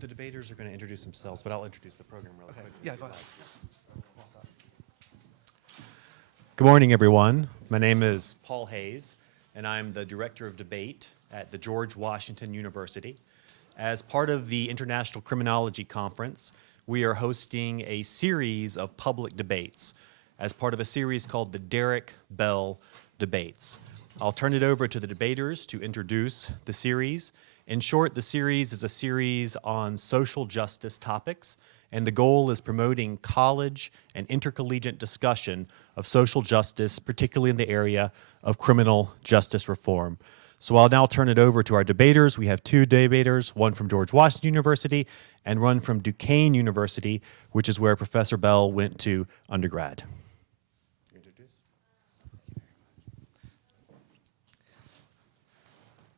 The debaters are going to introduce themselves, but I'll introduce the program really quick. Yeah, go ahead. Good morning, everyone. My name is Paul Hayes, and I'm the Director of Debate at the George Washington University. As part of the International Criminology Conference, we are hosting a series of public debates as part of a series called the Derek Bell Debates. I'll turn it over to the debaters to introduce the series. In short, the series is a series on social justice topics, and the goal is promoting college and intercollegiate discussion of social justice, particularly in the area of criminal justice reform. So I'll now turn it over to our debaters. We have two debaters, one from George Washington University and one from Duquesne University, which is where Professor Bell went to undergrad.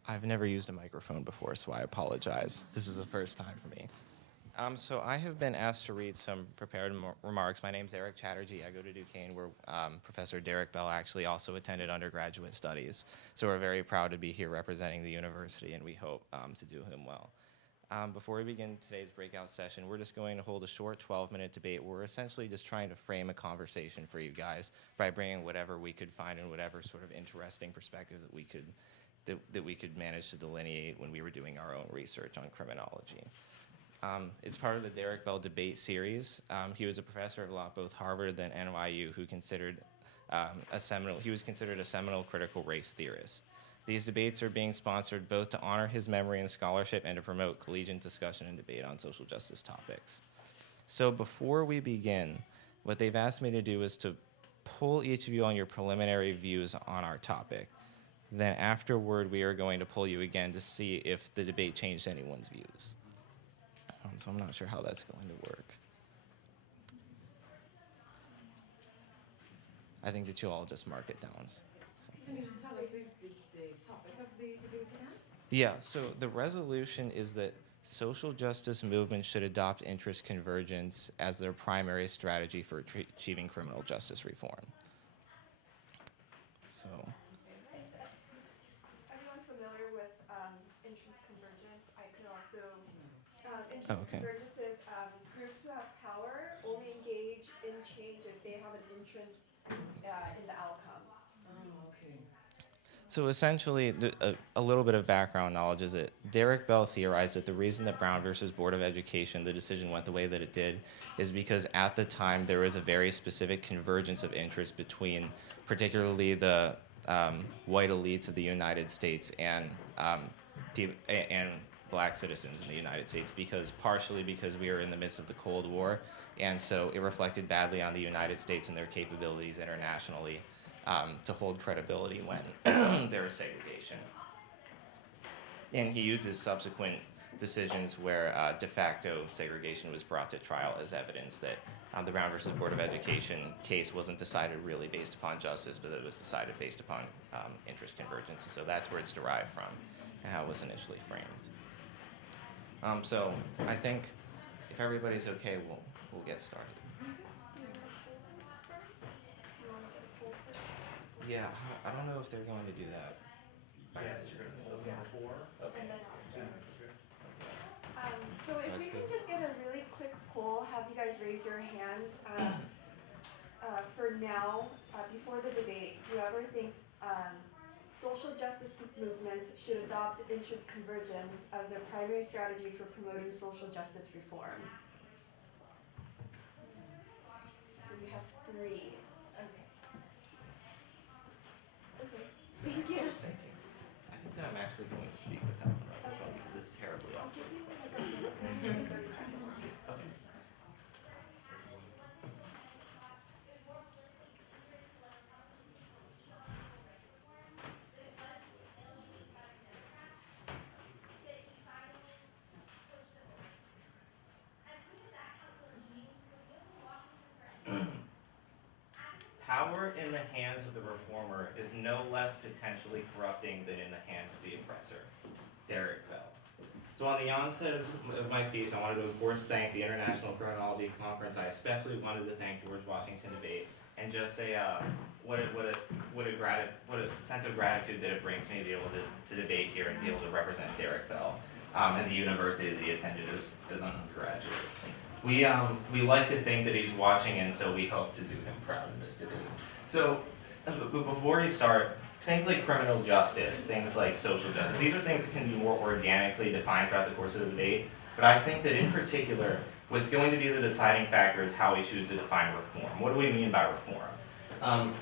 I've never used a microphone before, so I apologize. This is the first time for me. So I have been asked to read some prepared remarks. My name's Eric Chatterjee. I go to Duquesne, where Professor Derek Bell actually also attended undergraduate studies. So we're very proud to be here representing the university, and we hope to do him well. Before we begin today's breakout session, we're just going to hold a short 12-minute debate. We're essentially just trying to frame a conversation for you guys by bringing whatever we could find and whatever sort of interesting perspective that we could manage to delineate when we were doing our own research on criminology. It's part of the Derek Bell debate series. He was a professor of law at both Harvard and NYU who he was considered a seminal critical race theorist. These debates are being sponsored both to honor his memory and scholarship and to promote collegiate discussion and debate on social justice topics. So before we begin, what they've asked me to do is to pull each of you on your preliminary views on our topic. Then afterward, we are going to pull you again to see if the debate changed anyone's views. So I'm not sure how that's going to work. I think that you'll all just mark it down. Can you just tell us the topic of the debate again? Yeah, so the resolution is that social justice movements should adopt interest convergence as their primary strategy for achieving criminal justice reform. So. Everyone familiar with interest convergence? I could also, Okay. convergence is groups who have power only engage in change if they have an interest in the outcome. Oh, okay. So essentially, a little bit of background knowledge is that Derek Bell theorized that the reason that Brown versus Board of Education, the decision went the way that it did, is because at the time there was a very specific convergence of interest between particularly the white elites of the United States and black citizens in the United States, partially because we were in the midst of the Cold War, and so it reflected badly on the United States and their capabilities internationally to hold credibility when there was segregation. And he uses subsequent decisions where de facto segregation was brought to trial as evidence that the Brown versus Board of Education case wasn't decided really based upon justice, but it was decided based upon interest convergence. So that's where it's derived from and how it was initially framed. So I think if everybody's okay, we'll get started. Yeah, I don't know if they're going to do that. Yes, you're going to hold number 4. Okay. So if we can just get a really quick poll, have you guys raise your hands for now, before the debate, whoever thinks social justice movements should adopt interest convergence as their primary strategy for promoting social justice reform. So we have 3. Okay. Okay. Thank you. Thank you. I think that I'm actually going to speak without the microphone because it's terribly I'll awkward. give you like a minute, 30 seconds. Okay. Power in the hands of the reformer is no less potentially corrupting than in the hands of the oppressor. Derek Bell. So on the onset of my speech, I wanted to, of course, thank the International Criminology Conference. I especially wanted to thank George Washington Debate and just say what a sense of gratitude that it brings me to be able to debate here and be able to represent Derek Bell. and the university that he attended as an undergraduate. We like to think that he's watching, and so we hope to do him proud in this debate. So, but before you start, things like criminal justice, things like social justice, these are things that can be more organically defined throughout the course of the debate. But I think that in particular, what's going to be the deciding factor is how we choose to define reform. What do we mean by reform?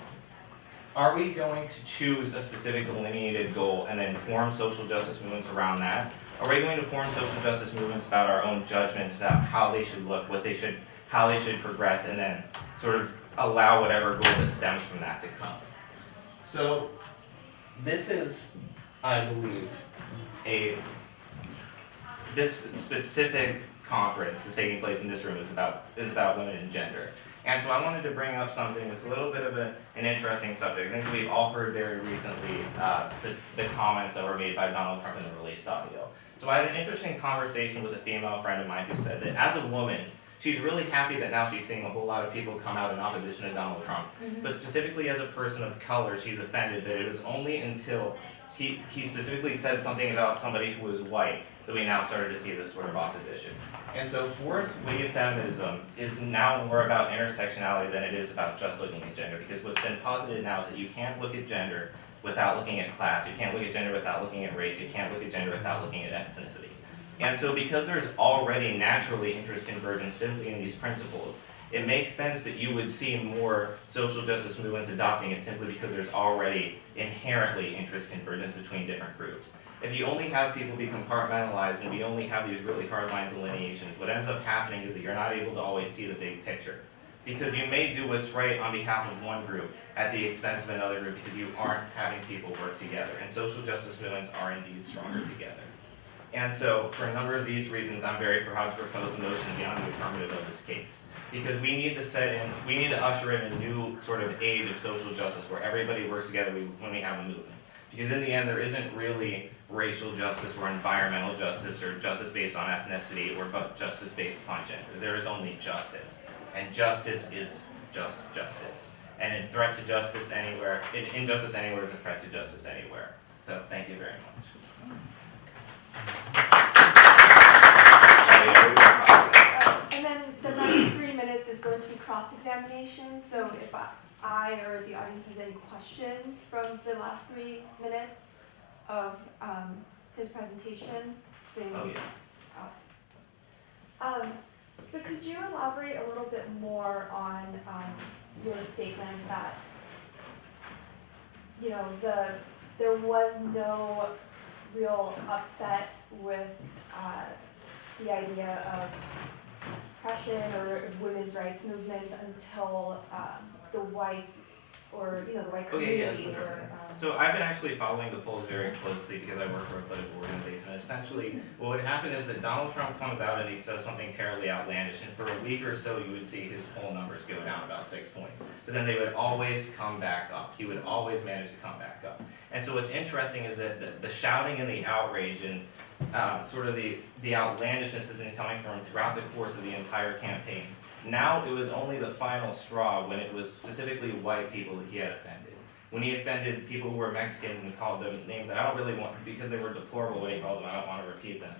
Are we going to choose a specific delineated goal and then form social justice movements around that? Are we going to form social justice movements about our own judgments about how they should look, how they should progress, and then sort of allow whatever goal that stems from that to come? So this is, I believe, this specific conference is taking place in this room is about women and gender. And so I wanted to bring up something that's a little bit of an interesting subject. I think we've all heard very recently the comments that were made by Donald Trump in the released audio. So I had an interesting conversation with a female friend of mine who said that as a woman, she's really happy that now she's seeing a whole lot of people come out in opposition to Donald Trump. Mm-hmm. But specifically as a person of color, she's offended that it was only until he specifically said something about somebody who was white that we now started to see this sort of opposition. And so fourth wave feminism is now more about intersectionality than it is about just looking at gender, because what's been posited now is that you can't look at gender without looking at class, you can't look at gender without looking at race, you can't look at gender without looking at ethnicity. And so because there's already naturally interest convergence simply in these principles, it makes sense that you would see more social justice movements adopting it simply because there's already inherently interest convergence between different groups. If you only have people be compartmentalized and we only have these really hard-line delineations, what ends up happening is that you're not able to always see the big picture. Because you may do what's right on behalf of one group at the expense of another group because you aren't having people work together. And social justice movements are indeed stronger together. And so, for a number of these reasons, I'm very proud to propose a motion beyond the affirmative of this case. Because we need to usher in a new sort of age of social justice where everybody works together when we have a movement. Because in the end, there isn't really racial justice or environmental justice or justice based on ethnicity or justice based upon gender. There is only justice. And justice is just justice. And in threat to justice anywhere, injustice anywhere is a threat to justice anywhere. So thank you very much. And then the next 3 minutes is going to be cross-examination. So if I or the audience has any questions from the last 3 minutes of his presentation, then ask. So could you elaborate a little bit more on your statement that, you know, there was no real upset with the idea of oppression or women's rights movements until the whites or the white community So I've been actually following the polls very closely because I work for a political organization. Essentially, what would happen is that Donald Trump comes out and he says something terribly outlandish, and for a week or so you would see his poll numbers go down about 6 points. But then they would always come back up. He would always manage to come back up. And so what's interesting is that the shouting and the outrage and sort of the outlandishness has been coming from him throughout the course of the entire campaign. Now it was only the final straw when it was specifically white people that he had offended. When he offended people who were Mexicans and called them names that I don't really want, because they were deplorable when he called them, I don't want to repeat them.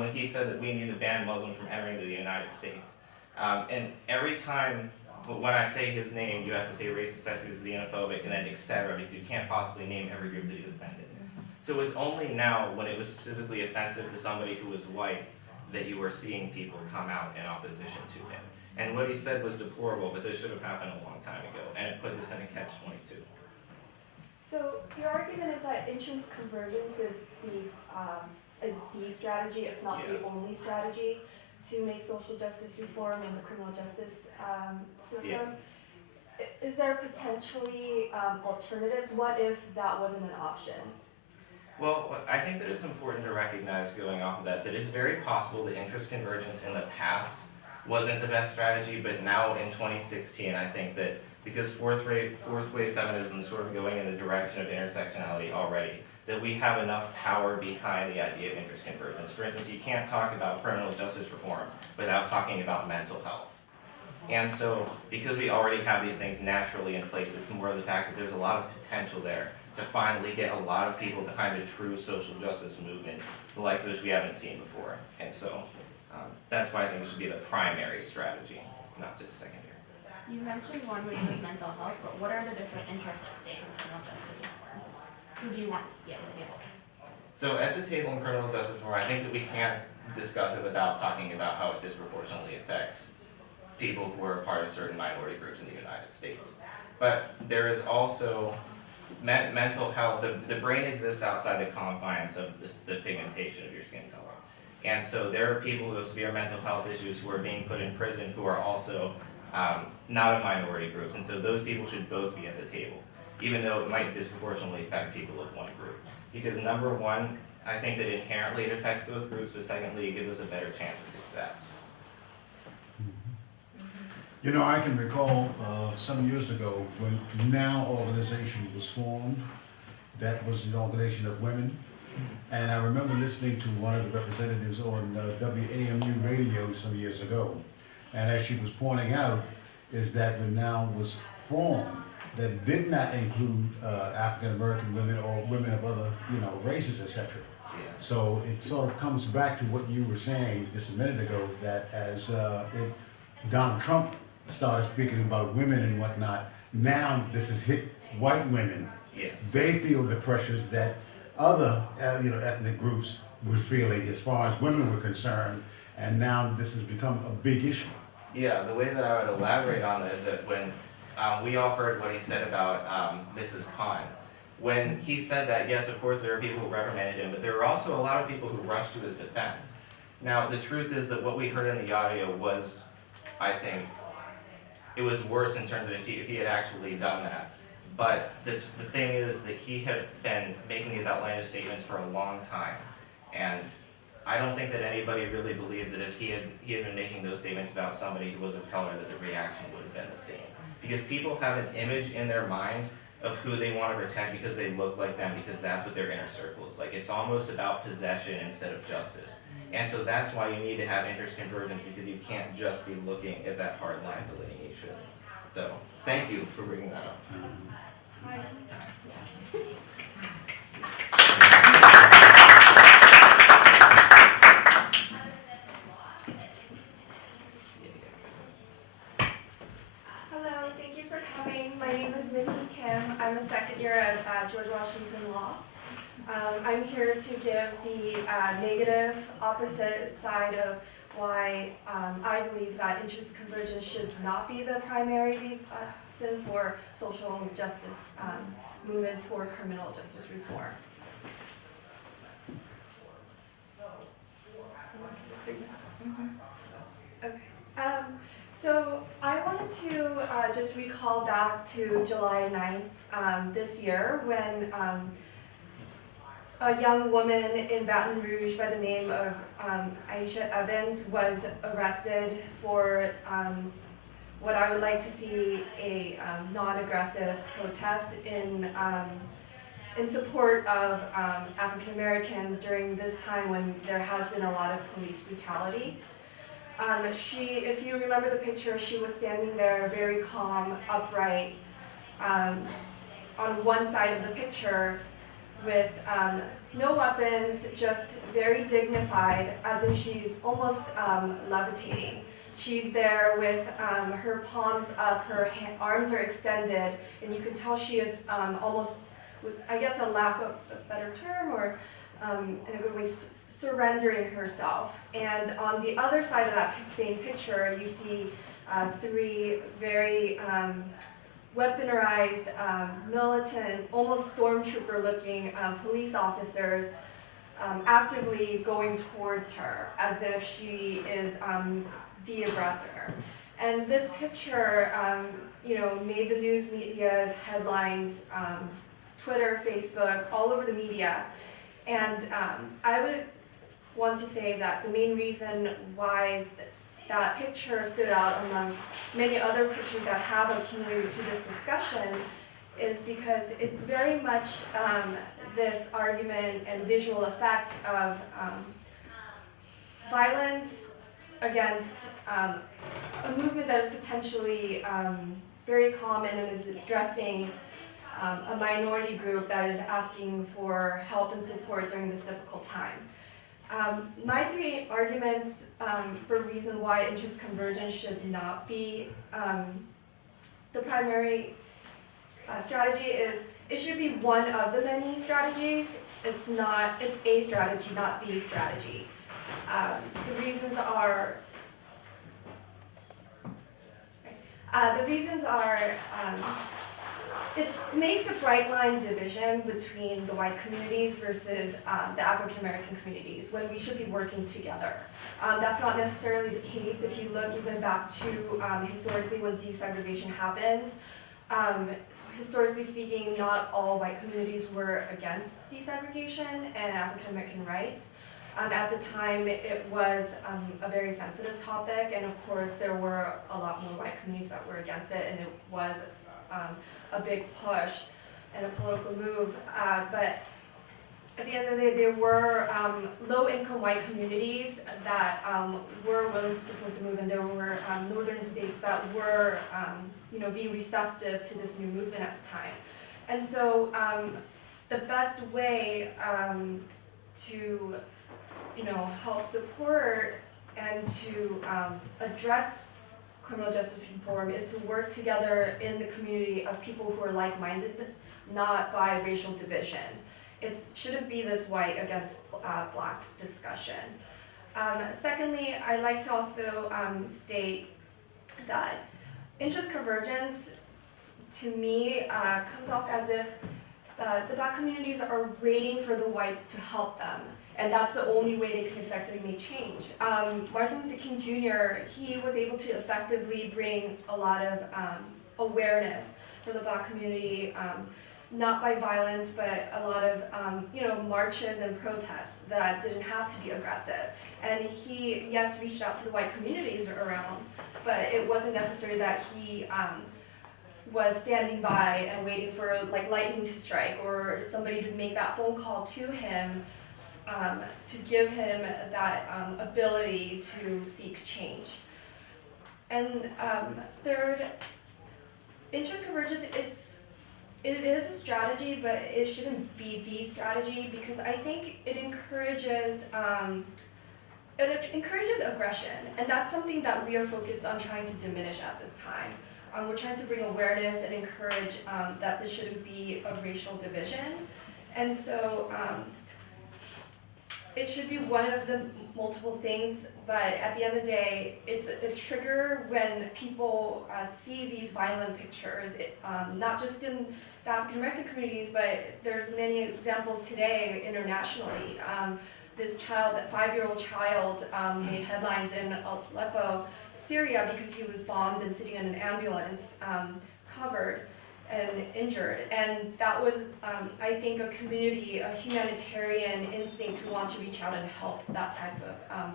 When he said that we need to ban Muslims from entering the United States. And every time when I say his name, you have to say racist, sexist, xenophobic, and then etc., because you can't possibly name every group that he's offended. So it's only now, when it was specifically offensive to somebody who was white, that you were seeing people come out in opposition to him. And what he said was deplorable, but this should have happened a long time ago, and it puts us in a catch-22. So your argument is that entrance convergence is the strategy, if not the only strategy, to make social justice reform and the criminal justice system. Yeah. Is there potentially alternatives? What if that wasn't an option? Well, I think that it's important to recognize, going off of that it's very possible that interest convergence in the past wasn't the best strategy, but now in 2016, I think that because fourth wave feminism is sort of going in the direction of intersectionality already, that we have enough power behind the idea of interest convergence. For instance, you can't talk about criminal justice reform without talking about mental health. And so, because we already have these things naturally in place, it's more of the fact that there's a lot of potential there to finally get a lot of people behind a true social justice movement, the likes of which we haven't seen before. And so that's why I think it should be the primary strategy, not just secondary. You mentioned one, which was mental health, but what are the different interests at stake in criminal justice reform? Who do you want to see at the table? So at the table in criminal justice reform, I think that we can't discuss it without talking about how it disproportionately affects people who are part of certain minority groups in the United States. But there is also mental health. The brain exists outside the confines of the pigmentation of your skin color. And so there are people who have severe mental health issues who are being put in prison who are also not of minority groups. And so those people should both be at the table, even though it might disproportionately affect people of one group. Because number one, I think that inherently it affects both groups, but secondly, it gives us a better chance of success. You know, I can recall some years ago when NOW organization was formed. That was an organization of women. And I remember listening to one of the representatives on WAMU radio some years ago. And as she was pointing out, is that when NOW was formed, that it did not include African American women or women of other, races, etc. Yeah. So it sort of comes back to what you were saying just a minute ago, that as Donald Trump started speaking about women and whatnot, now this has hit white women. Yes. They feel the pressures that other ethnic groups were feeling as far as women were concerned, and now this has become a big issue. Yeah, the way that I would elaborate on that is that when we all heard what he said about Mrs. Khan, when he said that, yes, of course, there are people who reprimanded him, but there were also a lot of people who rushed to his defense. Now, the truth is that what we heard in the audio was, I think, it was worse in terms of if he had actually done that. But the thing is that he had been making these outlandish statements for a long time. And I don't think that anybody really believes that if he had been making those statements about somebody who was of color, that the reaction would have been the same. Because people have an image in their mind of who they want to protect because they look like them, because that's what their inner circle is like. It's almost about possession instead of justice. And so that's why you need to have interest convergence, because you can't just be looking at that hard line delineation. So thank you for bringing that up. Hello, thank you for coming. My name is Minhee Kim. I'm a second year at George Washington Law. I'm here to give the negative opposite side of why I believe that interest convergence should not be the primary reason for social justice movements for criminal justice reform. Okay. So I wanted to just recall back to July 9th this year when a young woman in Baton Rouge by the name of Aisha Evans was arrested for what I would like to see a non-aggressive protest in support of African Americans during this time when there has been a lot of police brutality. If you remember the picture, she was standing there very calm, upright, on one side of the picture with no weapons, just very dignified, as if she's almost levitating. She's there with her palms up, her arms are extended, and you can tell she is almost, with, I guess, a lack of a better term, or in a good way, surrendering herself. And on the other side of that same picture, you see three very weaponized, militant, almost stormtrooper-looking police officers actively going towards her as if she is the aggressor. And this picture, made the news media's headlines, Twitter, Facebook, all over the media. And I would want to say that the main reason why that picture stood out amongst many other pictures that have accumulated to this discussion is because it's very much this argument and visual effect of violence against a movement that is potentially very common and is addressing a minority group that is asking for help and support during this difficult time. My three arguments for reason why interest convergence should not be the primary strategy is it should be one of the many strategies. It's a strategy, not the strategy. The reasons are it makes a bright line division between the white communities versus the African American communities when we should be working together. That's not necessarily the case if you look even back to historically when desegregation happened. Historically speaking, not all white communities were against desegregation and African American rights. At the time, it was a very sensitive topic, and of course, there were a lot more white communities that were against it, and it was a big push and a political move. But at the end of the day, there were low-income white communities that were willing to support the move, and there were northern states that were being receptive to this new movement at the time. And so the best way to help support and to address criminal justice reform is to work together in the community of people who are like-minded, not by racial division. It shouldn't be this white against blacks discussion. Secondly, I'd like to also state that interest convergence, to me, comes off as if the black communities are waiting for the whites to help them. And that's the only way they can effectively make change. Martin Luther King Jr., he was able to effectively bring a lot of awareness for the black community, not by violence, but a lot of marches and protests that didn't have to be aggressive. And he, yes, reached out to the white communities around, but it wasn't necessary that he was standing by and waiting for like lightning to strike or somebody to make that phone call to him to give him that ability to seek change. And third, interest convergence, it is a strategy, but it shouldn't be the strategy because I think it encourages aggression, and that's something that we are focused on trying to diminish at this time. We're trying to bring awareness and encourage that this shouldn't be a racial division, and so it should be one of the multiple things, but at the end of the day, it's a trigger when people see these violent pictures, not just in the African American communities, but there's many examples today internationally. This child, that 5-year-old child, made headlines in Aleppo, Syria, because he was bombed and sitting in an ambulance, covered and injured. And that was, I think, a community, a humanitarian instinct to want to reach out and help that type of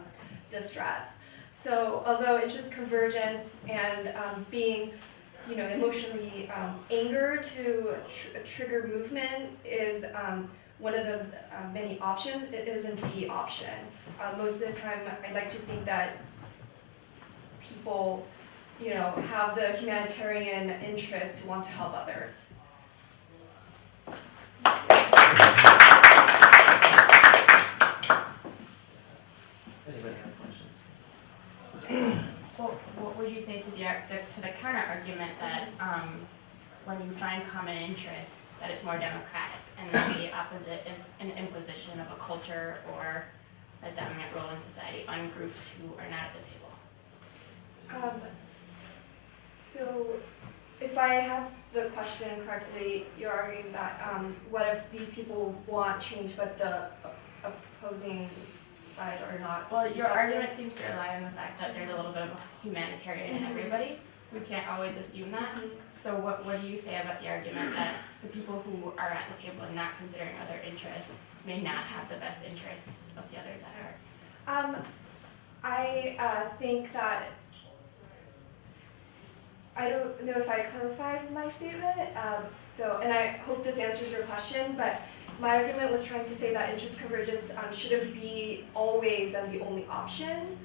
distress. So although interest convergence and being emotionally angered to trigger movement is one of the many options, it isn't the option. Most of the time, I like to think that people have the humanitarian interest to want to help others. Anybody have questions? Well, what would you say to the counter argument that when you find common interests, that it's more democratic, and that the opposite is an imposition of a culture or a dominant role in society on groups who are not at the table? So if I have the question correctly, you're arguing that what if these people want change but the opposing side are not? Well, your receptive? argument seems to rely on the fact that there's a little bit of a humanitarian in everybody. We can't always assume that. So what do you say about the argument that the people who are at the table and not considering other interests may not have the best interests of the others at heart? I think that, I don't know if I clarified my statement, and I hope this answers your question, but my argument was trying to say that interest convergence shouldn't be always and the only option.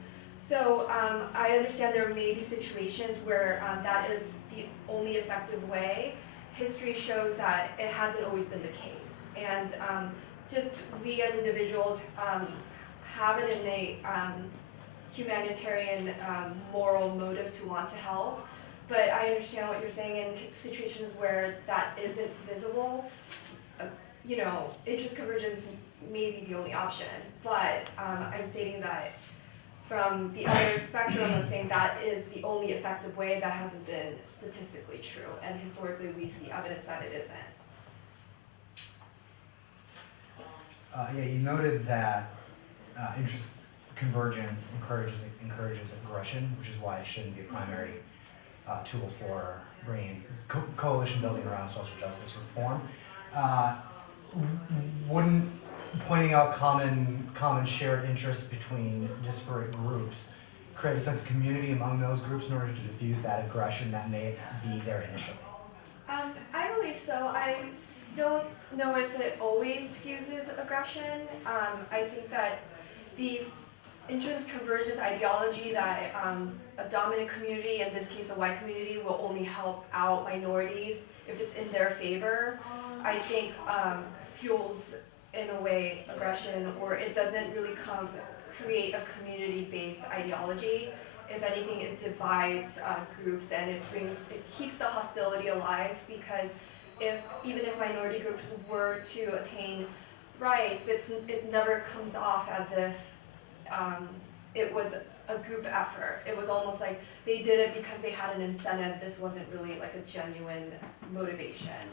So I understand there may be situations where that is the only effective way. history shows that it hasn't always been the case. And just we as individuals have an innate humanitarian moral motive to want to help. But I understand what you're saying in situations where that isn't visible. You know, interest convergence may be the only option, but I'm stating that from the other spectrum of saying that is the only effective way, that hasn't been statistically true, and historically we see evidence that it isn't. Yeah, you noted that interest convergence encourages aggression, which is why it shouldn't be a primary tool for bringing coalition building around social justice reform. Wouldn't pointing out common shared interests between disparate groups create a sense of community among those groups in order to diffuse that aggression that may be there initially? I believe so. I don't know if it always fuses aggression. I think that the interest convergence ideology that a dominant community, in this case a white community, will only help out minorities if it's in their favor, I think fuels, in a way, aggression, or it doesn't really create a community-based ideology. If anything, it divides groups, and it keeps the hostility alive, because even if minority groups were to attain rights, it never comes off as if it was a group effort. It was almost like they did it because they had an incentive. This wasn't really like a genuine motivation.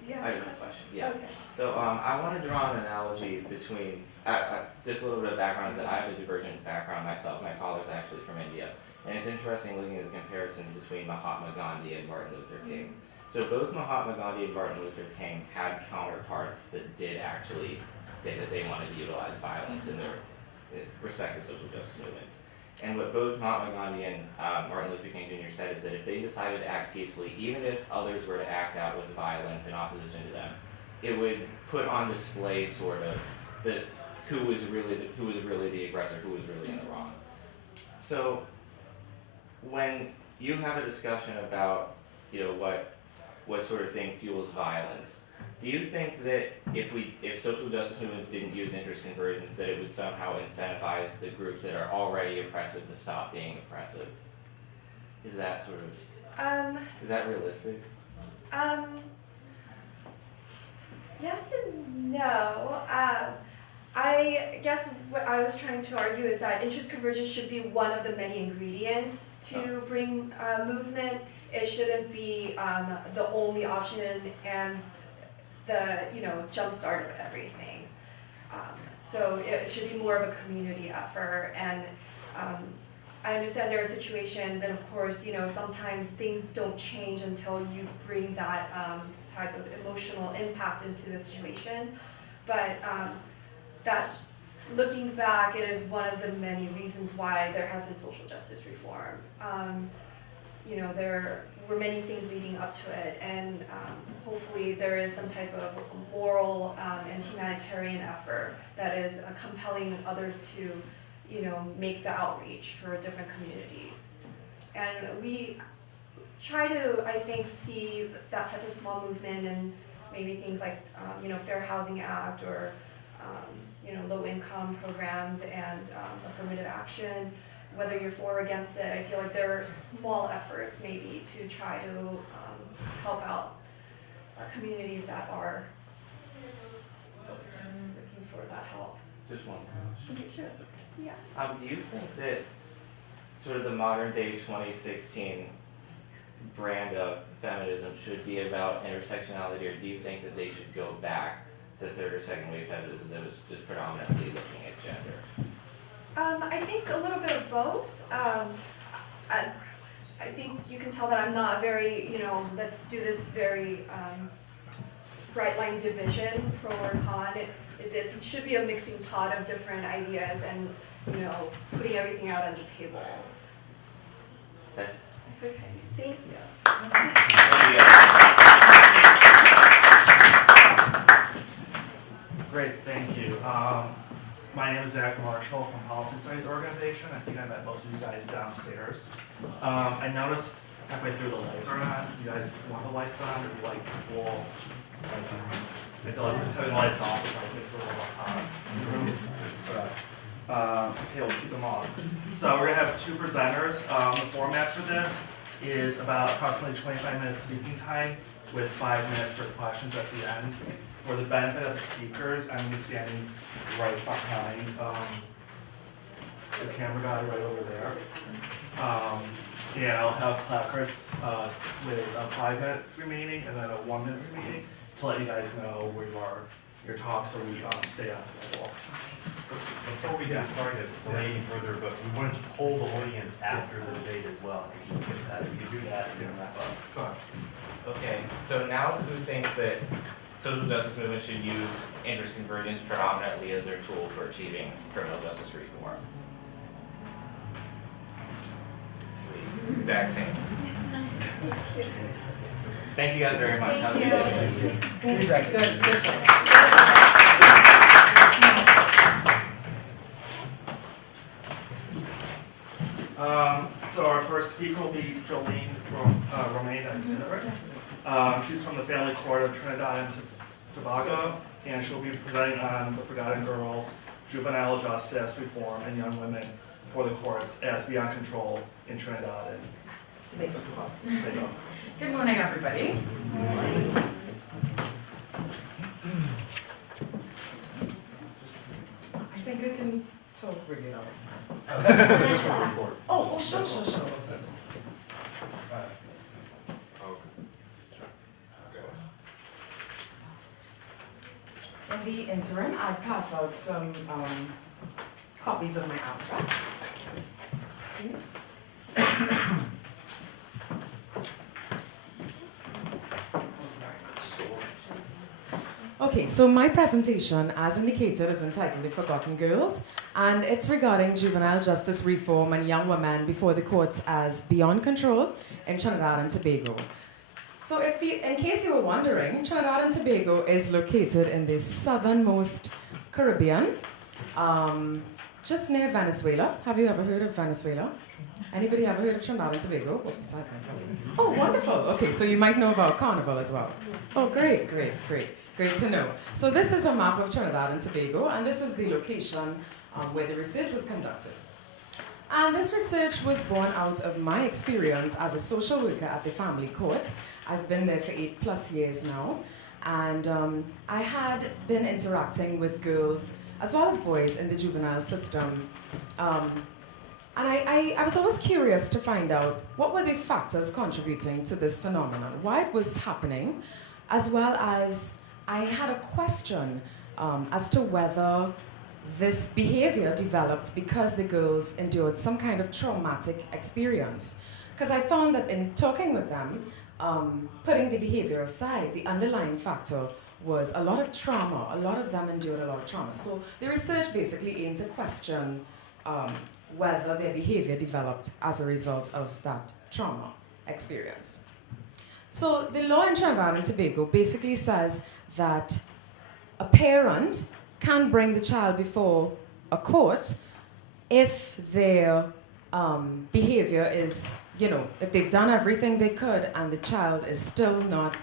Do you have I a have a question? question. Yeah. Okay. So I want to draw an analogy between, just a little bit of background is that I have a divergent background myself. My father's actually from India. And it's interesting looking at the comparisons between Mahatma Gandhi and Martin Luther King. So both Mahatma Gandhi and Martin Luther King had counterparts that did actually say that they wanted to utilize violence in their respective social justice movements. And what both Mahatma Gandhi and Martin Luther King Jr. said is that if they decided to act peacefully, even if others were to act out with violence in opposition to them, it would put on display sort of who was really the aggressor, who was really in the wrong. So when you have a discussion about, you know, what sort of thing fuels violence, do you think that if social justice movements didn't use interest convergence, that it would somehow incentivize the groups that are already oppressive to stop being oppressive? Is that sort of is that realistic? Yes and no. I guess what I was trying to argue is that interest convergence should be one of the many ingredients to bring movement. It shouldn't be the only option and the jump start of everything. So it should be more of a community effort. And I understand there are situations, and of course, sometimes things don't change until you bring that type of emotional impact into the situation. But looking back, it is one of the many reasons why there has been social justice reform. There were many things leading up to it, and hopefully there is some type of moral and humanitarian effort that is compelling others to, make the outreach for different communities. And we try to, I think, see that type of small movement and maybe things like, Fair Housing Act or, low-income programs and affirmative action. Whether you're for or against it, I feel like there are small efforts maybe to try to help out communities that are looking for that help. Just one. Okay, sure. Yeah. Do you think that sort of the modern day 2016 brand of feminism should be about intersectionality, or do you think that they should go back to third or second wave feminism that was just predominantly looking at gender? I think a little bit of both. I think you can tell that I'm not very, let's do this very bright line division, pro or con. It should be a mixing pot of different ideas and, putting everything out on the table. That's Okay, thank you. Great, thank you. My name is Zack Marshall from Policy Studies Organization. I think I met most of you guys downstairs. I noticed halfway through the lights are on. You guys want the lights on, or do you like the wall lights on? I feel like turning the lights off is like it's a little less hot in the room. Okay, we'll keep them on. So we're gonna have two presenters. The format for this is about approximately 25 minutes speaking time with 5 minutes for questions at the end. For the benefit of the speakers, I'm gonna be standing right behind the camera guy right over there. And I'll have placards with 5 minutes remaining and then a 1 minute remaining to let you guys know where you are your talk so we stay on schedule. Before we do, sorry to delay any further, but we wanted to poll the audience after the debate as well. I think we skip that. If we could do that and then wrap up. Go ahead. Okay, so now who thinks that social justice movement should use interest convergence predominantly as their tool for achieving criminal justice reform? 3. Exact same. Thank you guys very much. Have a good day. Good job. So our first speaker will be Jolene Romaine. Did I say that right? She's from the Family Court of Trinidad and Tobago, and she'll be presenting on the Forgotten Girls, Juvenile Justice Reform, and Young Women for the Courts as Beyond Control in Trinidad and Tobago. Good morning, everybody. I think I can talk really loud. Oh, sure. In the interim, I'd pass out some copies of my abstract. Okay, so my presentation, as indicated, is entitled The Forgotten Girls, and it's regarding juvenile justice reform and young women before the courts as beyond control in Trinidad and Tobago. So in case you were wondering, Trinidad and Tobago is located in the southernmost Caribbean, just near Venezuela. Have you ever heard of Venezuela? Anybody ever heard of Trinidad and Tobago? Oh, besides my family. Oh, wonderful. Okay, so you might know about Carnival as well. Oh, great. Great to know. So this is a map of Trinidad and Tobago, and this is the location where the research was conducted. And this research was born out of my experience as a social worker at the family court. I've been there for 8+ years now, and I had been interacting with girls as well as boys in the juvenile system. And I was always curious to find out what were the factors contributing to this phenomenon, why it was happening, as well as I had a question as to whether this behavior developed because the girls endured some kind of traumatic experience. Because I found that in talking with them, putting the behavior aside, the underlying factor was a lot of trauma. A lot of them endured a lot of trauma. So the research basically aimed to question whether their behavior developed as a result of that trauma experience. So the law in Trinidad and Tobago basically says that a parent can bring the child before a court if their behavior is, if they've done everything they could and the child is still not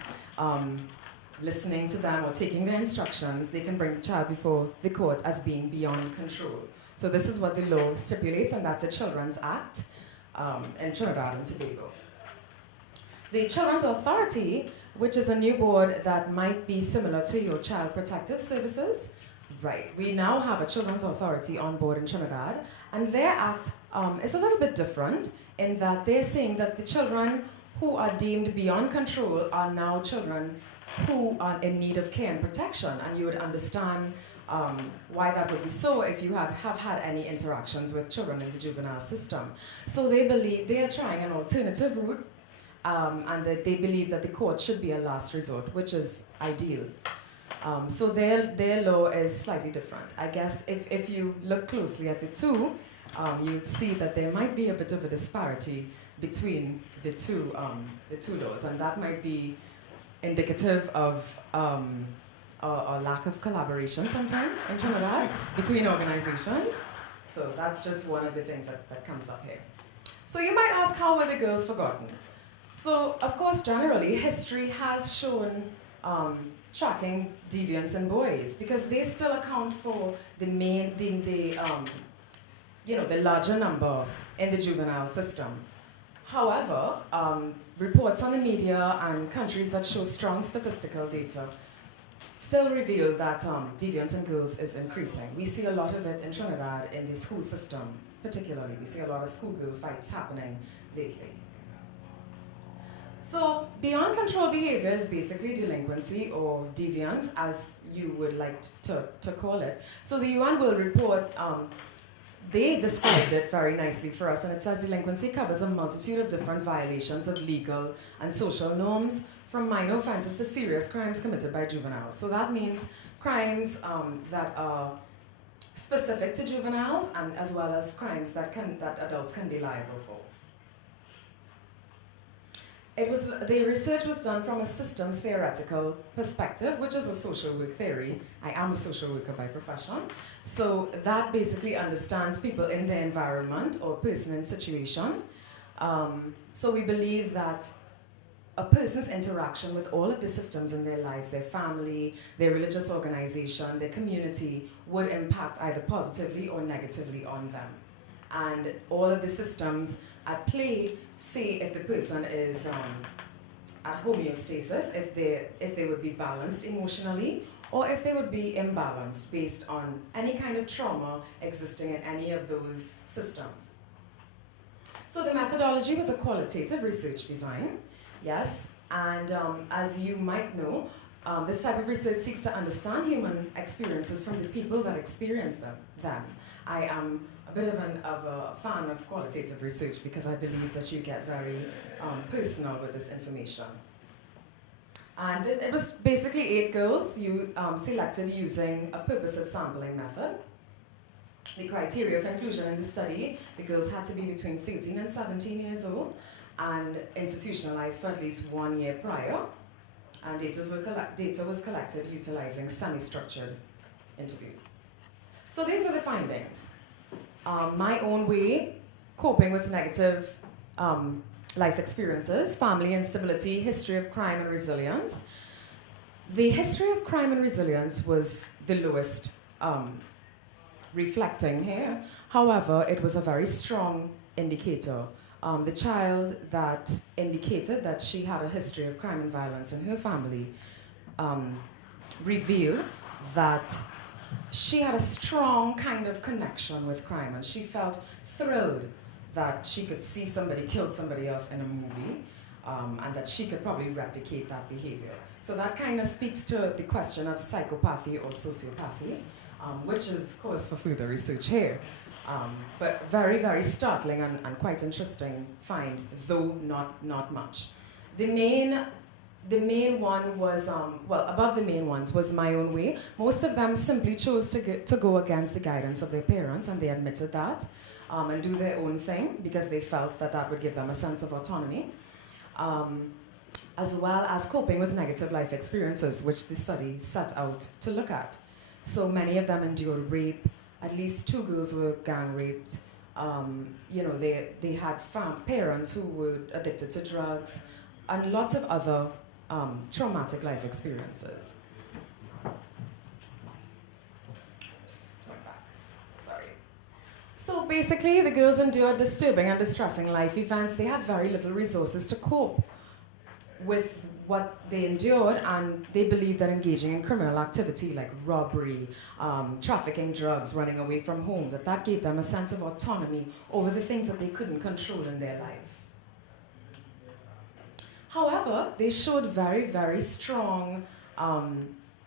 listening to them or taking their instructions, they can bring the child before the court as being beyond control. So this is what the law stipulates, and that's a Children's Act in Trinidad and Tobago. The Children's Authority, which is a new board that might be similar to your Child Protective Services. Right, we now have a Children's Authority on board in Trinidad, and their act is a little bit different in that they're saying that the children who are deemed beyond control are now children who are in need of care and protection, and you would understand why that would be so if you have had any interactions with children in the juvenile system. So they believe they are trying an alternative route, and that they believe that the court should be a last resort, which is ideal. So their law is slightly different. I guess if you look closely at the two, you'd see that there might be a bit of a disparity between the two laws, and that might be indicative of a lack of collaboration sometimes in Trinidad between organizations. So that's just one of the things that comes up here. So you might ask, how were the girls forgotten? So, of course, generally, history has shown tracking deviance in boys because they still account for the the larger number in the juvenile system. However, reports on the media and countries that show strong statistical data still reveal that deviance in girls is increasing. We see a lot of it in Trinidad in the school system, particularly. We see a lot of schoolgirl fights happening lately. So beyond control behavior is basically delinquency or deviance, as you would like to call it. So the UN World Report, they described it very nicely for us, and it says delinquency covers a multitude of different violations of legal and social norms, from minor offenses to serious crimes committed by juveniles. So that means crimes that are specific to juveniles, and as well as crimes that adults can be liable for. The research was done from a systems theoretical perspective, which is a social work theory. I am a social worker by profession. So that basically understands people in their environment or person in situation. So we believe that a person's interaction with all of the systems in their lives, their family, their religious organization, their community, would impact either positively or negatively on them. And all of the systems at play say if the person is at homeostasis, if they would be balanced emotionally, or if they would be imbalanced based on any kind of trauma existing in any of those systems. So the methodology was a qualitative research design, yes, and as you might know, this type of research seeks to understand human experiences from the people that experience them. I am a bit of a fan of qualitative research because I believe that you get very personal with this information. And it was basically 8 girls you selected using a purposive sampling method. The criteria for inclusion in the study, the girls had to be between 13 and 17 years old and institutionalized for at least 1 year prior. And data was collected utilizing semi-structured interviews. So these were the findings. My own way, coping with negative life experiences, family instability, history of crime and resilience. The history of crime and resilience was the lowest reflecting here. However, it was a very strong indicator. The child that indicated that she had a history of crime and violence in her family revealed that she had a strong kind of connection with crime, and she felt thrilled that she could see somebody kill somebody else in a movie, and that she could probably replicate that behavior. So that kind of speaks to the question of psychopathy or sociopathy, which is cause for further research here. But very, very startling and quite interesting find, though not much. The main one was, well, above the main ones was my own way. Most of them simply chose to go against the guidance of their parents, and they admitted that, and do their own thing because they felt that that would give them a sense of autonomy, as well as coping with negative life experiences, which the study set out to look at. So many of them endured rape. At least 2 girls were gang raped. You know, they had parents who were addicted to drugs, and lots of other traumatic life experiences. Sorry. So basically, the girls endured disturbing and distressing life events. They had very little resources to cope with what they endured, and they believed that engaging in criminal activity like robbery, trafficking drugs, running away from home, that gave them a sense of autonomy over the things that they couldn't control in their life. However, they showed very, very strong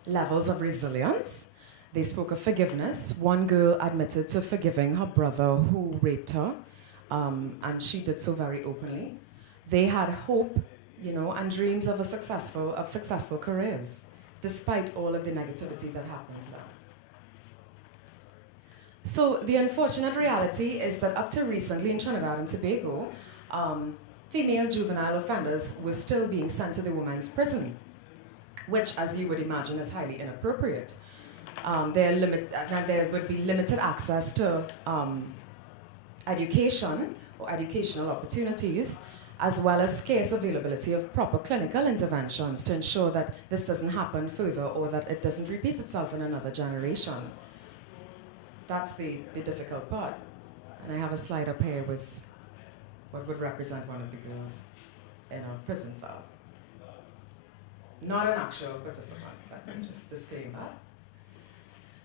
levels of resilience. They spoke of forgiveness. One girl admitted to forgiving her brother who raped her, and she did so very openly. They had hope, you know, and dreams of successful careers, despite all of the negativity that happened to them. So the unfortunate reality is that up to recently in Trinidad and Tobago, female juvenile offenders were still being sent to the women's prison, which, as you would imagine, is highly inappropriate. There would be limited access to education or educational opportunities. as well as scarce availability of proper clinical interventions to ensure that this doesn't happen further or that it doesn't repeat itself in another generation. That's the difficult part. And I have a slide up here with what would represent one of the girls in a prison cell. Not an actual participant, but just disclaim that.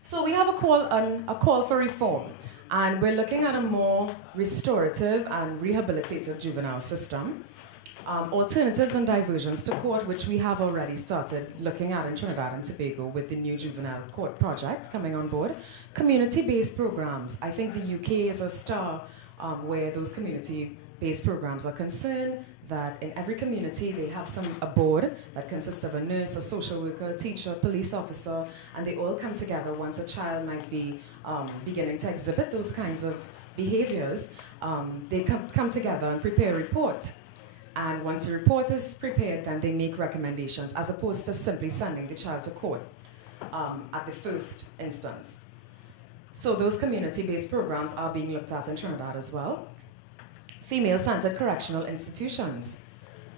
So we have a call for reform, and we're looking at a more restorative and rehabilitative juvenile system, alternatives and diversions to court, which we have already started looking at in Trinidad and Tobago with the new juvenile court project coming on board. Community-based programs. I think the UK is a star where those community-based programs are concerned, that in every community they have a board that consists of a nurse, a social worker, a teacher, police officer, and they all come together once a child might be beginning to exhibit those kinds of behaviors. They come together and prepare a report. And once the report is prepared, then they make recommendations, as opposed to simply sending the child to court at the first instance. So those community-based programs are being looked at in Trinidad as well. Female-centered correctional institutions.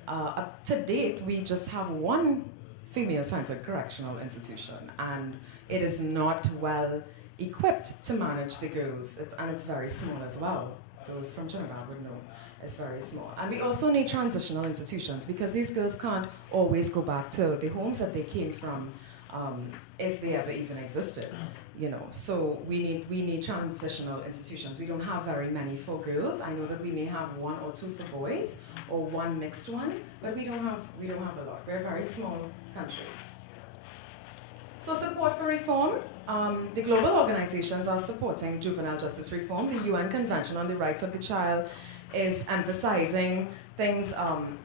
Up to date, we just have one female-centered correctional institution, and it is not well equipped to manage the girls, and it's very small as well. Those from Trinidad would know it's very small. And we also need transitional institutions, because these girls can't always go back to the homes that they came from, if they ever even existed. You know, so we need transitional institutions. We don't have very many for girls. I know that we may have one or two for boys, or one mixed one, but we don't have a lot. We're a very small country. So support for reform. The global organizations are supporting juvenile justice reform. The UN Convention on the Rights of the Child is emphasizing things,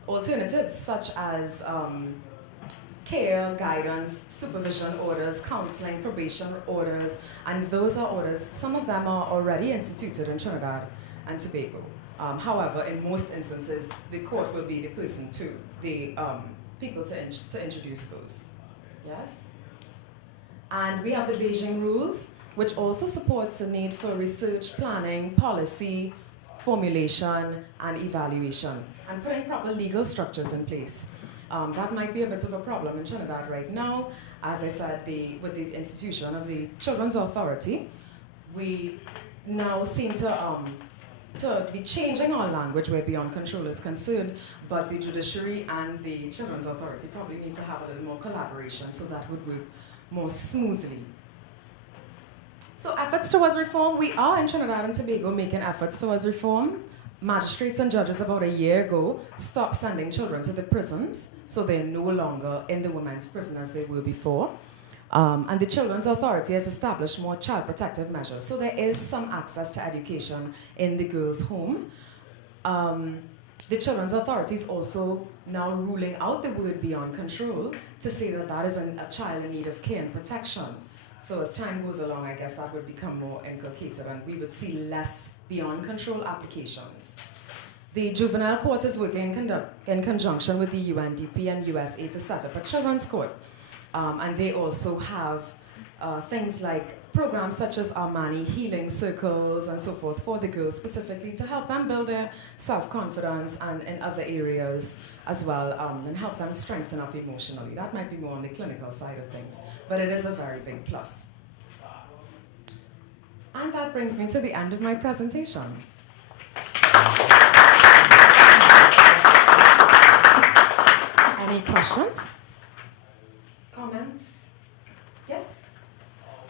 alternatives such as care, guidance, supervision orders, counseling, probation orders, and those are orders, some of them are already instituted in Trinidad and Tobago. However, in most instances, the court will be the person the people to introduce those. Yes? And we have the Beijing Rules, which also supports the need for research, planning, policy, formulation, and evaluation, and putting proper legal structures in place. That might be a bit of a problem in Trinidad right now. As I said, with the institution of the Children's Authority, we now seem to be changing our language where beyond control is concerned, but the judiciary and the Children's Authority probably need to have a little more collaboration so that would work more smoothly. So efforts towards reform, we are in Trinidad and Tobago making efforts towards reform. Magistrates and judges about a year ago stopped sending children to the prisons, so they're no longer in the women's prison as they were before. And the Children's Authority has established more child protective measures, so there is some access to education in the girls' home. The Children's Authority is also now ruling out the word beyond control to say that that is a child in need of care and protection. So as time goes along, I guess that would become more inculcated and we would see less beyond control applications. The Juvenile Court is working in conjunction with the UNDP and USA to set up a children's court. And they also have things like programs such as Armani healing circles and so forth for the girls specifically to help them build their self-confidence and in other areas as well, and help them strengthen up emotionally. That might be more on the clinical side of things, but it is a very big plus. And that brings me to the end of my presentation. Any questions? Comments? Yes?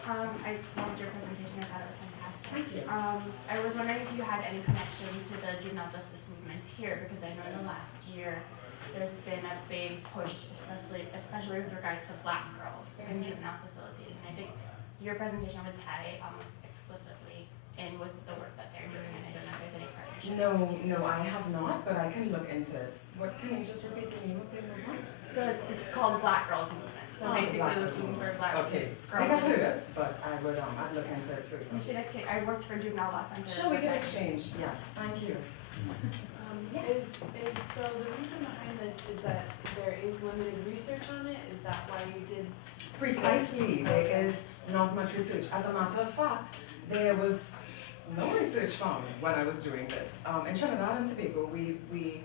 I loved your presentation. I thought it was fantastic. Thank you. I was wondering if you had any connection to the juvenile justice movements here, because I know in the last year there's been a big push, especially with regards to Black girls in juvenile facilities, and I think your presentation would tie almost explicitly in with the work that they're doing, and I don't know if there's any partnership. No, I have not, but I can look into it. What, can you just repeat the name of the movement? So it's called Black Girls Movement. So basically looking for Black girls. I think I've heard it, but I'd look into it further. We should exchange. I worked for Juvenile Law Center. Sure, we can exchange. Yes, thank you. So the reason behind this is that there is limited research on it? Is that why you did? Precisely, there is not much research. As a matter of fact, there was no research found when I was doing this. In Trinidad and Tobago, we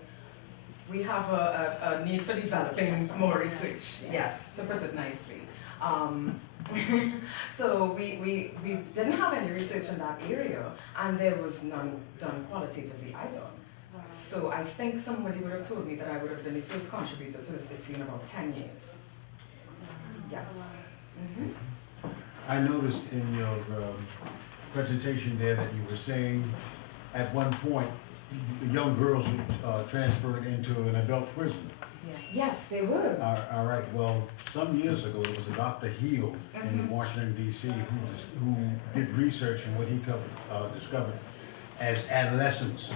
We have a need for developing more research, yes, to put it nicely. So we didn't have any research in that area, and there was none done qualitatively either. So I think somebody would have told me that I would have been the first contributor to this issue in about 10 years. Yes. I noticed in your presentation there that you were saying at one point the young girls were transferred into an adult prison. Yes, they were. All right, well, some years ago, there was a Dr. Heal in Washington, D.C., who did research on what he discovered as adolescence,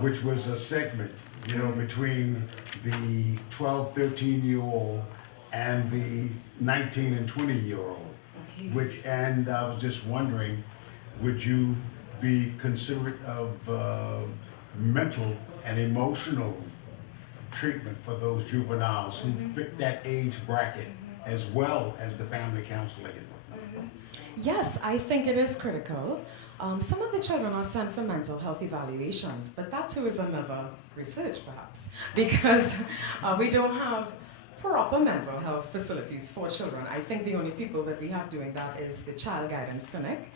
which was a segment, you know, between the 12, 13-year-old and the 19 and 20-year-old. Okay. And I was just wondering, would you be considerate of mental and emotional treatment for those juveniles who fit that age bracket, as well as the family counseling? Yes, I think it is critical. Some of the children are sent for mental health evaluations, but that too is another research perhaps, because we don't have proper mental health facilities for children. I think the only people that we have doing that is the Child Guidance Clinic,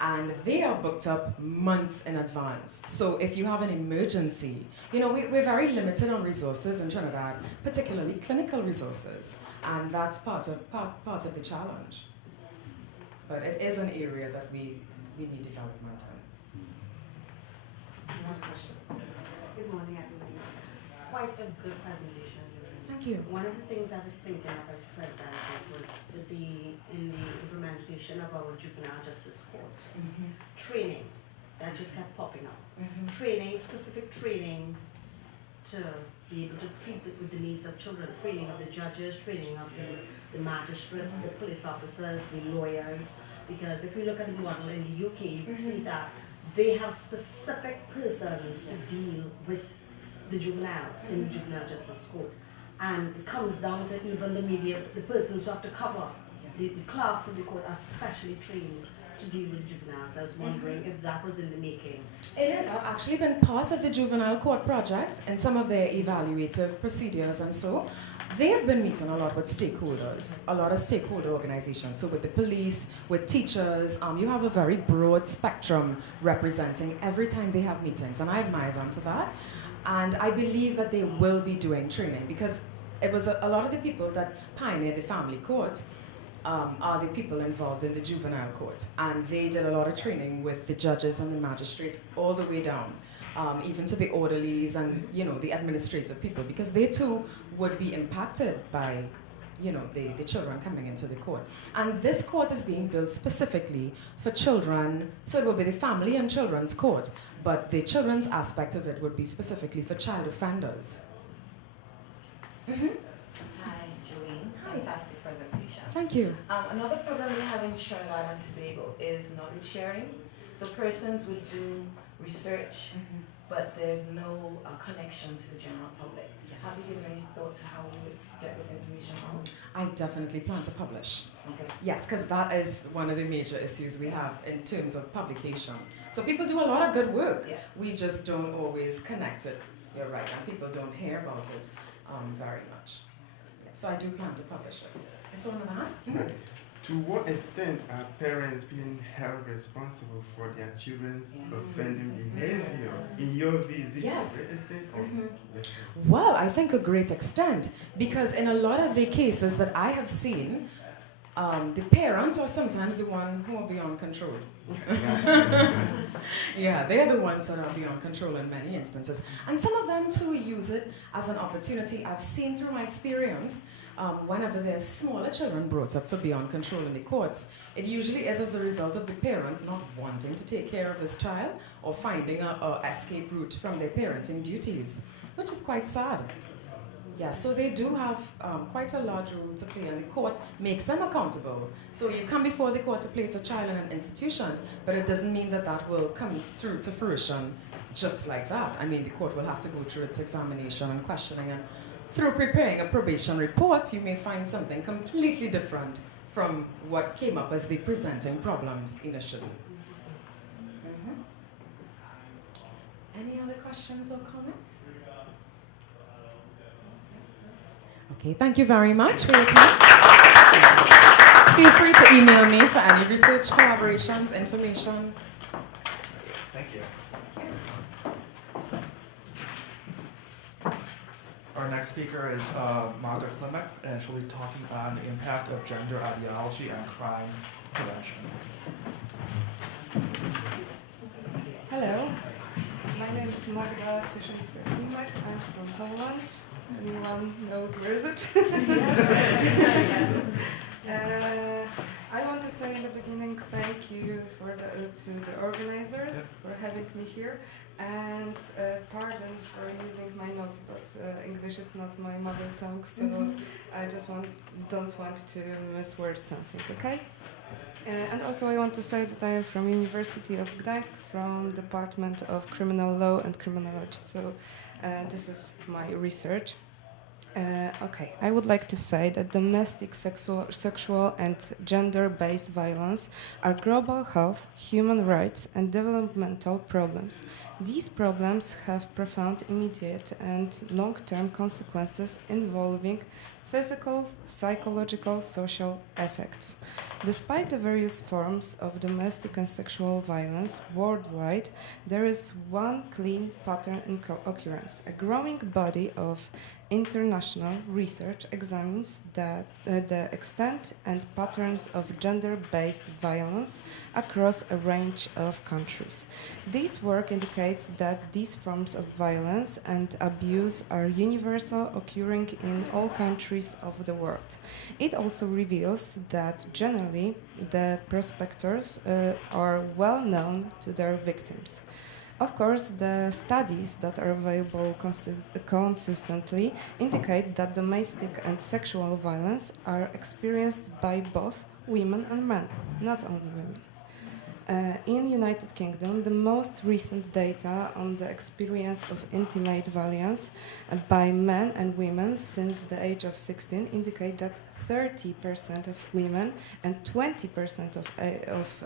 and they are booked up months in advance. So if you have an emergency, you know, we're very limited on resources in Trinidad, particularly clinical resources, and that's part of the challenge. But it is an area that we need development in. One question. Good morning, everybody. Quite a good presentation. Thank you. One of the things I was thinking of as presented was in the implementation of our juvenile justice court, training that just kept popping up. Training, specific training to be able to treat it with the needs of children, training of the judges, training of the magistrates, the police officers, the lawyers. Because if we look at the model in the UK, you can see that they have specific persons to deal with the juveniles in the juvenile justice court. And it comes down to even the media, the persons who have to cover. The clerks of the court are specially trained to deal with juveniles. I was wondering if that was in the making. It is. I've actually been part of the juvenile court project and some of their evaluative procedures, and so they have been meeting a lot with stakeholders, a lot of stakeholder organizations. So with the police, with teachers, you have a very broad spectrum representing every time they have meetings, and I admire them for that. And I believe that they will be doing training, because it was a lot of the people that pioneered the family court are the people involved in the juvenile court. And they did a lot of training with the judges and the magistrates all the way down, even to the orderlies and, you know, the administrative people, because they too would be impacted by, you know, the children coming into the court. And this court is being built specifically for children, so it will be the family and children's court, but the children's aspect of it would be specifically for child offenders. Hi, Joanne. Fantastic presentation. Thank you. Another problem we have in Trinidad and Tobago is knowledge sharing. So persons would do research, but there's no connection to the general public. Yes. Have you given any thought to how we would get this information out? I definitely plan to publish. Okay. Yes, because that is one of the major issues we have in terms of publication. So people do a lot of good work. Yeah. We just don't always connect it. You're right, and people don't hear about it very much. Yeah, so I do plan to publish it. Is someone on that? To what extent are parents being held responsible for their children's offending behavior? In your view, is it Yes. a great extent or less extent? Well, I think a great extent, because in a lot of the cases that I have seen, the parents are sometimes the ones who are beyond control. Yeah, they're the ones that are beyond control in many instances. And some of them too use it as an opportunity. I've seen through my experience, whenever there's smaller children brought up for beyond control in the courts, it usually is as a result of the parent not wanting to take care of his child or finding a escape route from their parenting duties, which is quite sad. Yes, so they do have quite a large role to play, and the court makes them accountable. So you come before the court to place a child in an institution, but it doesn't mean that that will come through to fruition just like that. I mean, the court will have to go through its examination and questioning, and through preparing a probation report, you may find something completely different from what came up as the presenting problems initially. Any other questions or comments? Okay, thank you very much for your time. Feel free to email me for any research collaborations, information. Thank you. Our next speaker is Magda Klimek, and she'll be talking on the impact of gender ideology on crime prevention. Hello, my name is Magda Klimek. I'm from Poland. Anyone knows where is it? I want to say in the beginning thank you to the organizers for having me here, and pardon for using my notes, but English is not my mother tongue, so I just don't want to misword something, okay? And also I want to say that I am from University of Gdańsk, from Department of Criminal Law and Criminology, so this is my research. Okay, I would like to say that domestic sexual and gender-based violence are global health, human rights, and developmental problems. These problems have profound immediate and long-term consequences involving physical, psychological, social effects. Despite the various forms of domestic and sexual violence worldwide, there is one clean pattern in occurrence. A growing body of international research examines the extent and patterns of gender-based violence across a range of countries. This work indicates that these forms of violence and abuse are universal, occurring in all countries of the world. It also reveals that generally the perpetrators are well known to their victims. Of course, the studies that are available consistently indicate that domestic and sexual violence are experienced by both women and men, not only women. In the United Kingdom, the most recent data on the experience of intimate violence by men and women since the age of 16 indicate that 30% of women and 20% of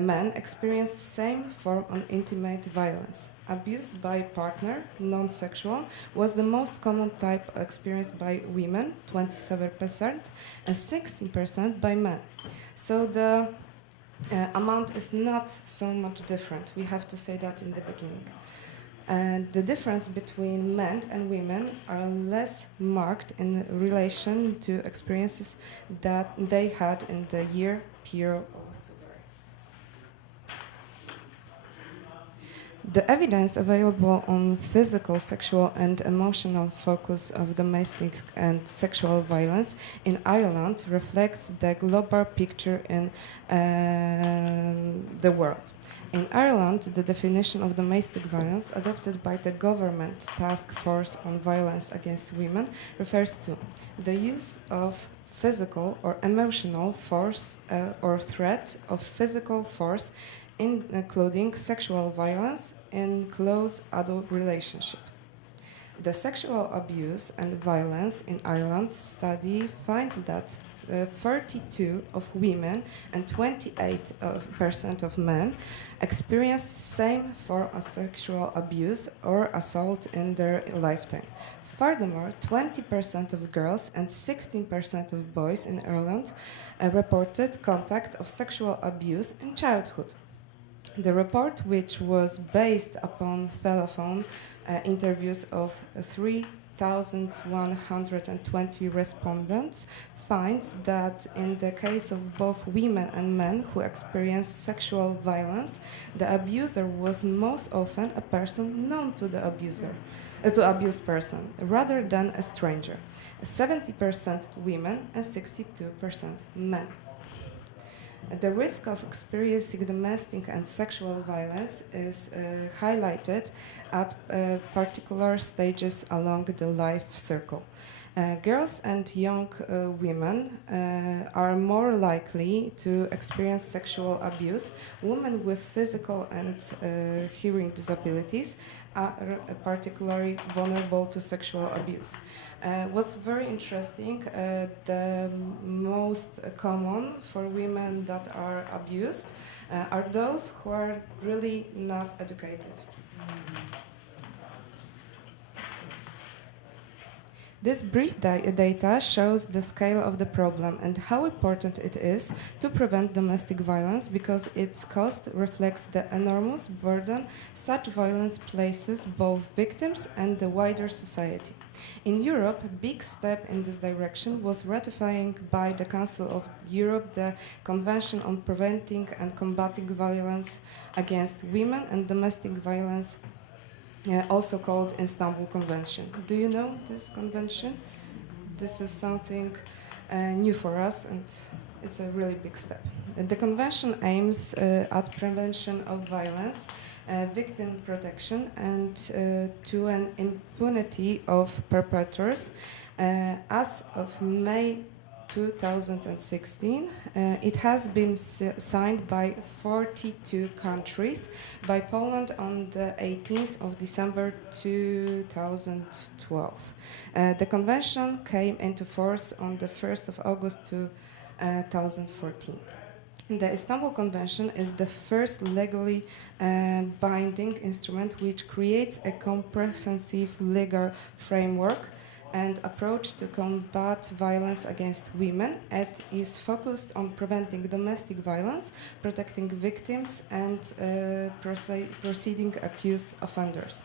men experience same form of intimate violence. Abuse by partner, non-sexual, was the most common type experienced by women, 27%, and 16% by men. So the amount is not so much different. We have to say that in the beginning. And the difference between men and women are less marked in relation to experiences that they had in the year period. The evidence available on physical, sexual, and emotional focus of domestic and sexual violence in Ireland reflects the global picture in the world. In Ireland, the definition of domestic violence adopted by the Government Task Force on Violence Against Women refers to the use of physical or emotional force or threat of physical force, including sexual violence in close adult relationship. The sexual abuse and violence in Ireland study finds that 32% of women and 28% of men experience same form of sexual abuse or assault in their lifetime. Furthermore, 20% of girls and 16% of boys in Ireland reported contact of sexual abuse in childhood. The report, which was based upon telephone interviews of 3,120 respondents, finds that in the case of both women and men who experienced sexual violence, the abuser was most often a person known to the abused person, rather than a stranger. 70% women and 62% men. The risk of experiencing domestic and sexual violence is highlighted at particular stages along the life cycle. Girls and young women are more likely to experience sexual abuse. Women with physical and hearing disabilities are particularly vulnerable to sexual abuse. What's very interesting, the most common for women that are abused are those who are really not educated. This brief data shows the scale of the problem and how important it is to prevent domestic violence because its cost reflects the enormous burden such violence places both victims and the wider society. In Europe, a big step in this direction was ratifying by the Council of Europe the Convention on Preventing and Combating Violence Against Women and Domestic Violence, also called Istanbul Convention. Do you know this convention? This is something new for us, and it's a really big step. The convention aims at prevention of violence, victim protection, and to an impunity of perpetrators. As of May 2016, it has been signed by 42 countries, by Poland on the 18th of December 2012. The convention came into force on the 1st of August 2014. The Istanbul Convention is the first legally binding instrument which creates a comprehensive legal framework and approach to combat violence against women. It is focused on preventing domestic violence, protecting victims, and proceeding accused offenders.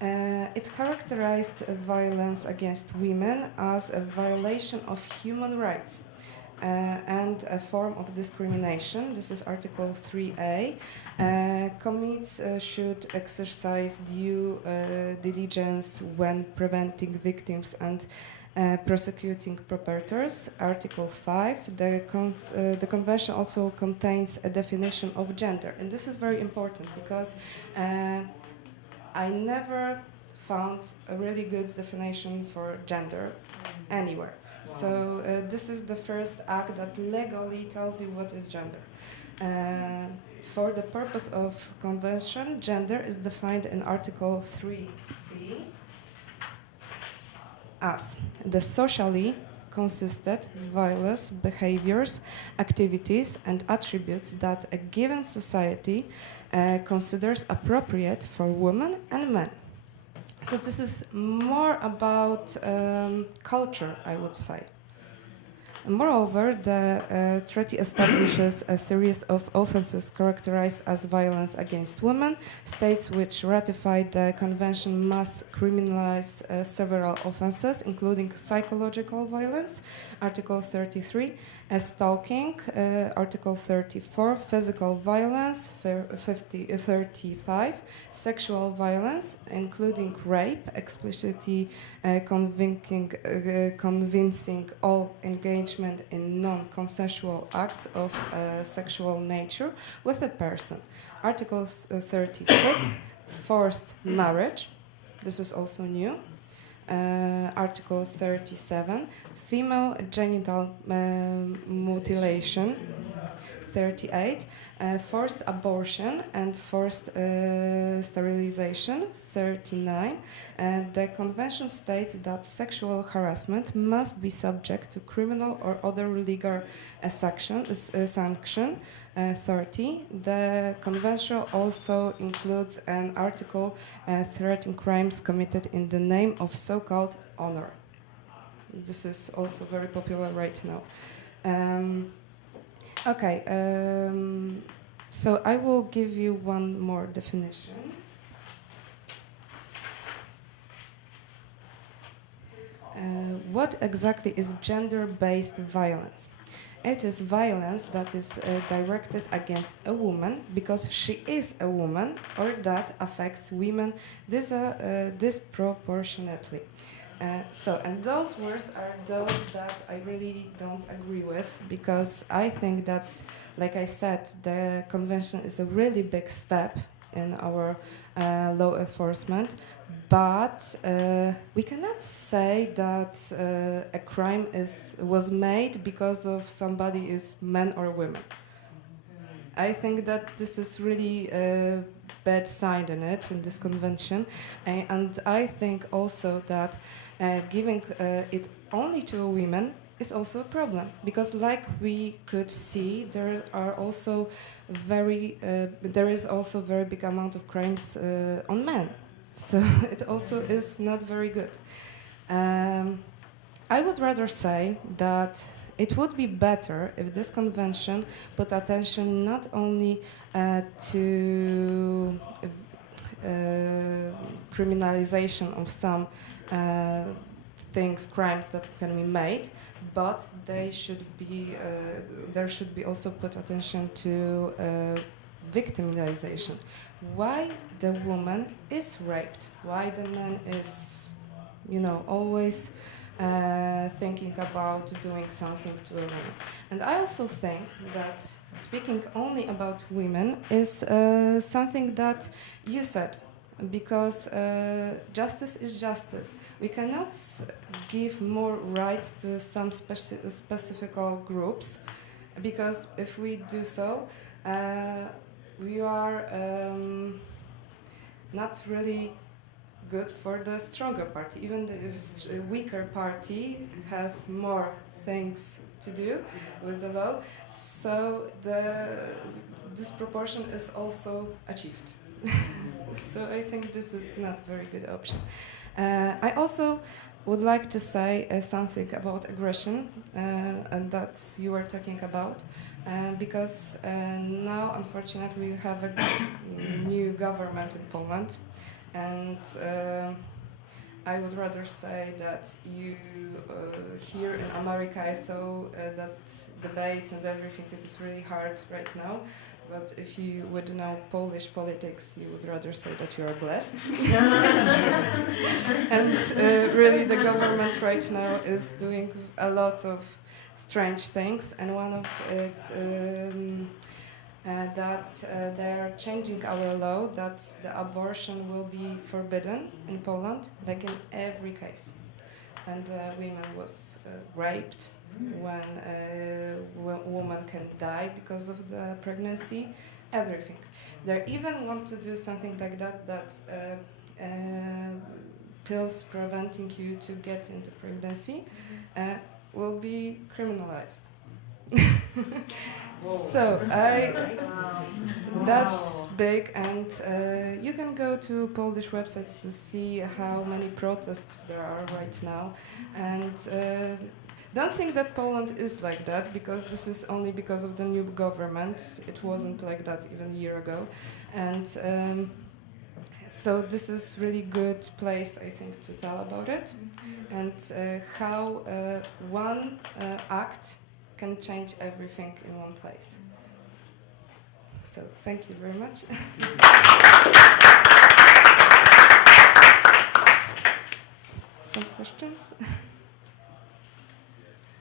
It characterized violence against women as a violation of human rights and a form of discrimination. This is Article 3A. Committees should exercise due diligence when preventing victims and prosecuting perpetrators. Article 5. The Convention also contains a definition of gender. And this is very important because I never found a really good definition for gender anywhere. So this is the first act that legally tells you what is gender. For the purpose of convention, gender is defined in Article 3C as the socially consistent violence, behaviors, activities, and attributes that a given society considers appropriate for women and men. So this is more about culture, I would say. Moreover, the treaty establishes a series of offenses characterized as violence against women. States which ratified the convention must criminalize several offenses, including psychological violence, Article 33, stalking, Article 34, physical violence, 35, sexual violence, including rape, explicitly convincing all engagement in non-consensual acts of sexual nature with a person. Article 36, forced marriage. This is also new. Article 37, female genital mutilation. 38, forced abortion and forced sterilization. 39, the convention states that sexual harassment must be subject to criminal or other legal sanction. 30, the convention also includes an article threatening crimes committed in the name of so-called honor. This is also very popular right now. Okay, so I will give you one more definition. What exactly is gender-based violence? It is violence that is directed against a woman because she is a woman or that affects women disproportionately. And those words are those that I really don't agree with because I think that, like I said, the convention is a really big step in our law enforcement, but we cannot say that a crime was made because of somebody is man or woman. I think that this is really a bad sign in this convention, and I think also that giving it only to women is also a problem because, like we could see, there is also very big amount of crimes on men, so it also is not very good. I would rather say that it would be better if this convention put attention not only to criminalization of some things, crimes that can be made, but they should be, there should be also put attention to victimization. Why the woman is raped? Why the man is, always thinking about doing something to a woman? And I also think that speaking only about women is something that you said, because justice is justice. We cannot give more rights to some specific groups, because if we do so, we are not really good for the stronger party. Even if a weaker party has more things to do with the law, so the disproportion is also achieved. So I think this is not a very good option. I also would like to say something about aggression, and that you were talking about, because now, unfortunately, we have a new government in Poland, and I would rather say that you here in America, I saw that debates and everything, it is really hard right now. But if you would know Polish politics, you would rather say that you are blessed. And really, the government right now is doing a lot of strange things, and one of it that they are changing our law that the abortion will be forbidden in Poland, like in every case. And women was raped, when a woman can die because of the pregnancy, everything. They even want to do something like that, pills preventing you to get into pregnancy will be criminalized. So that's big, and you can go to Polish websites to see how many protests there are right now, and don't think that Poland is like that, because this is only because of the new government. It wasn't like that even a year ago, and so this is really good place, I think, to tell about it, and how one act can change everything in one place. So thank you very much. Some questions?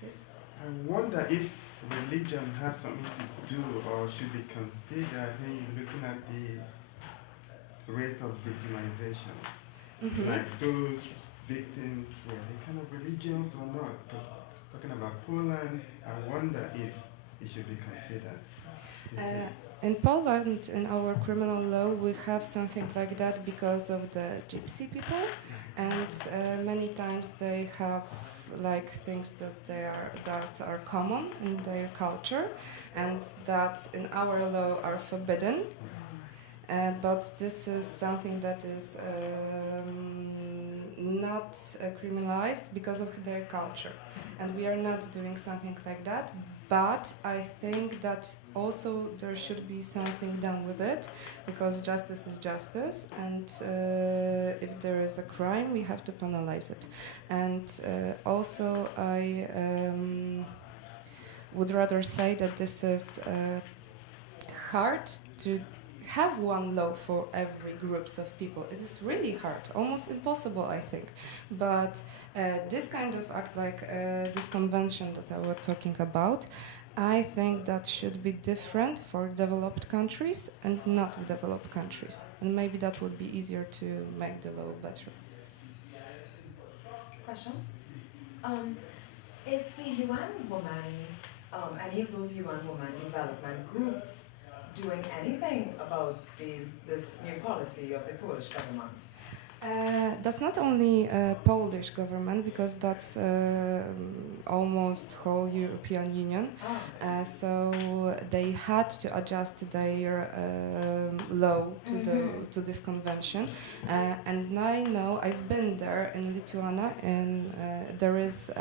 Yes? I wonder if religion has something to do or should be considered when you're looking at the rate of victimization. Like those victims, were they kind of religious or not? Because talking about Poland, I wonder if it should be considered. In Poland, in our criminal law, we have something like that because of the gypsy people, and many times they have like things that are common in their culture, and that in our law are forbidden. But this is something that is not criminalized because of their culture, and we are not doing something like that. But I think that also there should be something done with it, because justice is justice, and if there is a crime, we have to penalize it. And also, I would rather say that this is hard to have one law for every groups of people. It is really hard, almost impossible, I think. But this kind of act, like this convention that I was talking about, I think that should be different for developed countries and not developed countries. And maybe that would be easier to make the law better. Question? Is the UN Women, any of those UN Women development groups doing anything about this new policy of the Polish government? That's not only Polish government, because that's almost whole European Union. So they had to adjust their law to this convention. And now I know, I've been there in Lithuania, and there is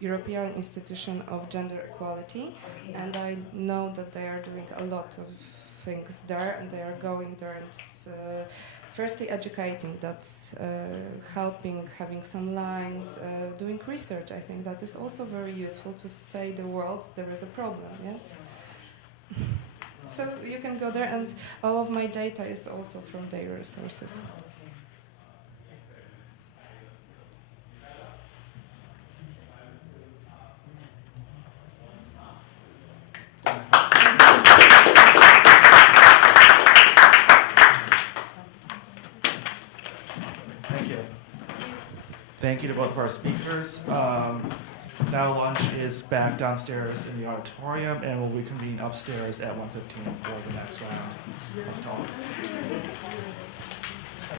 European Institution of Gender Equality, and I know that they are doing a lot of things there, and they are going there and firstly educating, that's helping, having some lines, doing research. I think that is also very useful to say the world there is a problem, yes? So you can go there, and all of my data is also from their resources. Thank you. Thank you to both of our speakers. Now lunch is back downstairs in the auditorium, and we'll reconvene upstairs at 1:15 for the next round of talks.